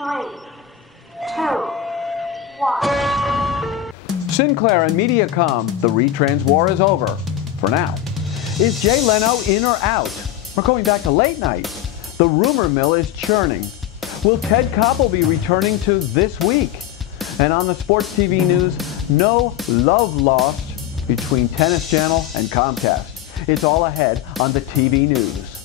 3, 2, 1. Sinclair and Mediacom, the retrans war is over. For now. Is Jay Leno in or out? We're going back to late night. The rumor mill is churning. Will Ted Koppel be returning to This Week? And on the Sports TV News, no love lost between Tennis Channel and Comcast. It's all ahead on the TV News.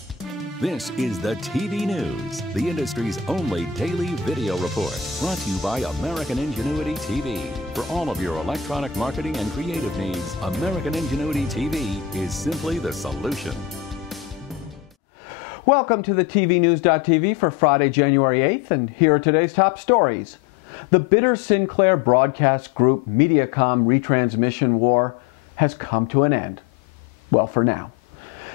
This is the TV News, the industry's only daily video report, brought to you by American Ingenuity TV. For all of your electronic marketing and creative needs, American Ingenuity TV is simply the solution. Welcome to the TVNews.tv for Friday, January 8th, and here are today's top stories. The bitter Sinclair broadcast group Mediacom retransmission war has come to an end. Well, for now.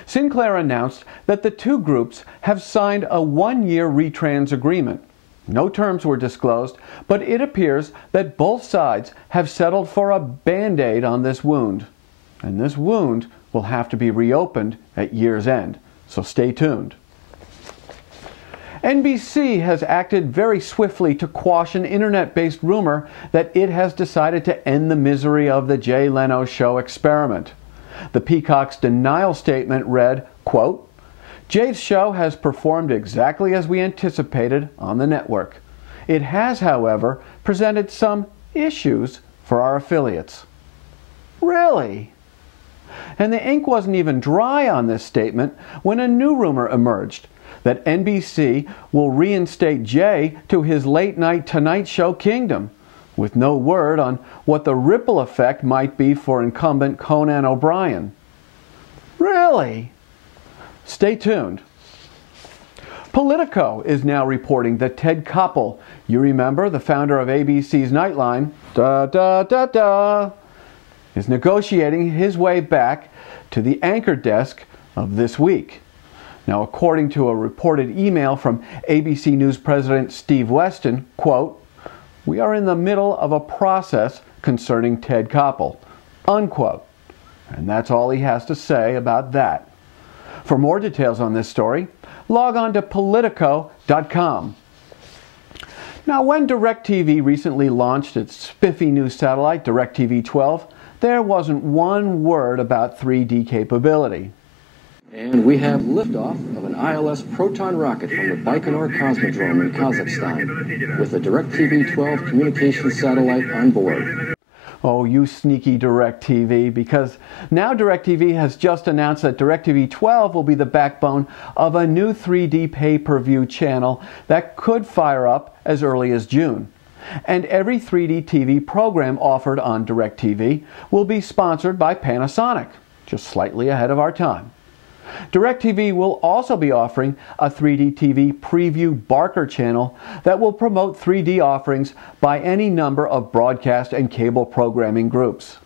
Sinclair announced that the two groups have signed a one-year retrans agreement. No terms were disclosed, but it appears that both sides have settled for a Band-Aid on this wound. And this wound will have to be reopened at year's end, so stay tuned. NBC has acted very swiftly to quash an internet-based rumor that it has decided to end the misery of the Jay Leno show experiment. The Peacock's denial statement read, quote, "Jay's show has performed exactly as we anticipated on the network. It has, however, presented some issues for our affiliates." Really? And the ink wasn't even dry on this statement when a new rumor emerged that NBC will reinstate Jay to his late-night Tonight Show kingdom, with no word on what the ripple effect might be for incumbent Conan O'Brien. Really? Stay tuned. Politico is now reporting that Ted Koppel, you remember, the founder of ABC's Nightline, is negotiating his way back to the anchor desk of This Week. Now, according to a reported email from ABC News President Steve Weston, quote, "We are in the middle of a process concerning Ted Koppel," unquote. And that's all he has to say about that. For more details on this story, log on to Politico.com. Now, when DirecTV recently launched its spiffy new satellite, DirecTV 12, there wasn't one word about 3D capability. And we have liftoff of an ILS Proton rocket from the Baikonur Cosmodrome in Kazakhstan with the DirecTV 12 communications satellite on board. Oh, you sneaky DirecTV, because now DirecTV has just announced that DirecTV 12 will be the backbone of a new 3D pay-per-view channel that could fire up as early as June. And every 3D TV program offered on DirecTV will be sponsored by Panasonic, just slightly ahead of our time. DirecTV will also be offering a 3D TV preview Barker channel that will promote 3D offerings by any number of broadcast and cable programming groups.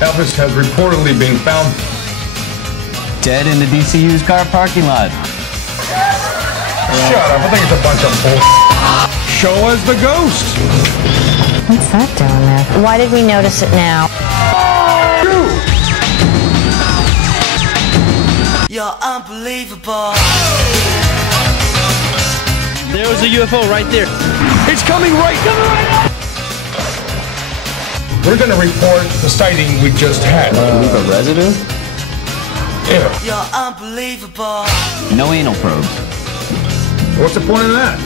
Elvis has reportedly been found dead in the DC used car parking lot. Shut up, I think it's a bunch of bull. Show us the ghost. What's that doing there? Why did we notice it now? You're unbelievable. There was a UFO right there. It's coming right now. We're going to report the sighting we just had. Leave a residue? Yeah. You're unbelievable. No anal probes. What's the point of that?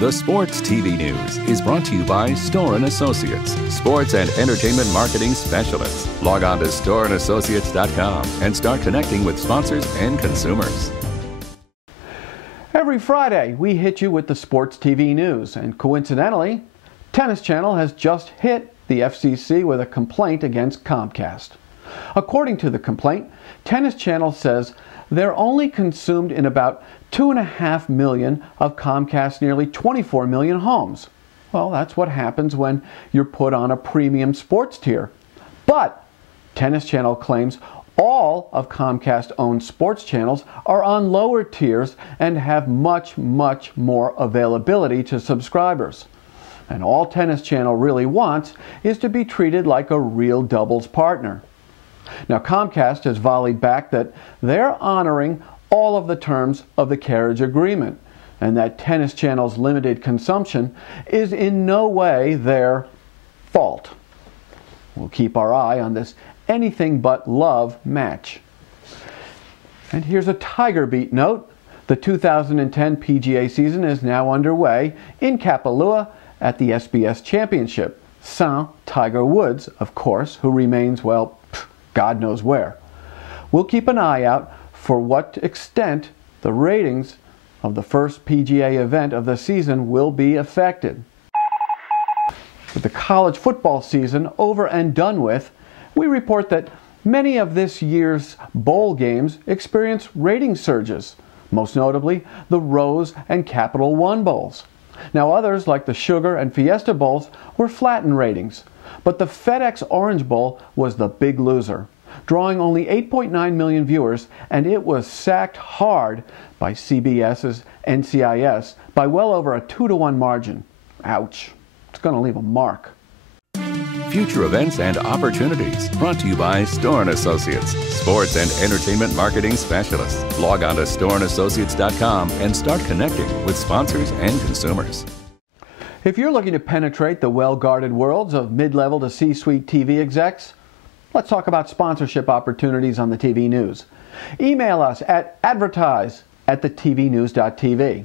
The Sports TV News is brought to you by Store & Associates, sports and entertainment marketing specialists. Log on to storeandassociates.com and start connecting with sponsors and consumers. Every Friday, we hit you with the Sports TV News, and coincidentally, Tennis Channel has just hit the FCC with a complaint against Comcast. According to the complaint, Tennis Channel says they're only consumed in about 2.5 million of Comcast's nearly 24 million homes. Well, that's what happens when you're put on a premium sports tier. But Tennis Channel claims All of Comcast-owned sports channels are on lower tiers and have much, much more availability to subscribers. And all Tennis Channel really wants is to be treated like a real doubles partner. Now, Comcast has volleyed back that they're honoring all of the terms of the carriage agreement, and that Tennis Channel's limited consumption is in no way their fault. We'll keep our eye on this anything but love match. And here's a Tiger Beat note. The 2010 PGA season is now underway in Kapalua at the SBS Championship. Sans Tiger Woods, of course, who remains, well, God knows where. We'll keep an eye out for what extent the ratings of the first PGA event of the season will be affected. With the college football season over and done with, we report that many of this year's bowl games experience rating surges, most notably the Rose and Capital One Bowls. Now others, like the Sugar and Fiesta Bowls, were flat in ratings, but the FedEx Orange Bowl was the big loser, drawing only 8.9 million viewers, and it was sacked hard by CBS's NCIS by well over a 2-to-1 margin. Ouch. It's going to leave a mark. Future events and opportunities brought to you by Storr & Associates, sports and entertainment marketing specialists. Log on to storrandassociates.com and start connecting with sponsors and consumers. If you're looking to penetrate the well-guarded worlds of mid-level to C-suite TV execs, let's talk about sponsorship opportunities on the TV News. Email us at advertise@thetvnews.tv.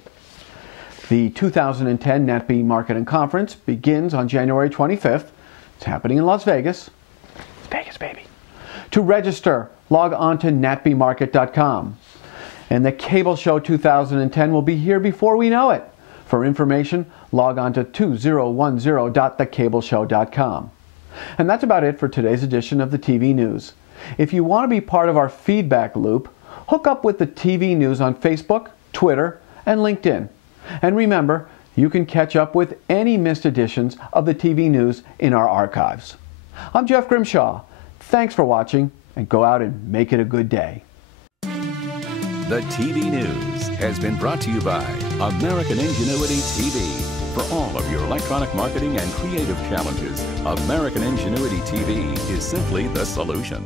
The 2010 NatB Marketing Conference begins on January 25th. It's happening in Las Vegas. It's Vegas, baby. To register, log on to natbmarket.com. And the Cable Show 2010 will be here before we know it. For information, log on to 2010.thecableshow.com. And that's about it for today's edition of the TV News. If you want to be part of our feedback loop, hook up with the TV News on Facebook, Twitter, and LinkedIn. And remember, you can catch up with any missed editions of the TV News in our archives. I'm Jeff Grimshaw. Thanks for watching, and go out and make it a good day. The TV News has been brought to you by American Ingenuity TV. For all of your electronic marketing and creative challenges, American Ingenuity TV is simply the solution.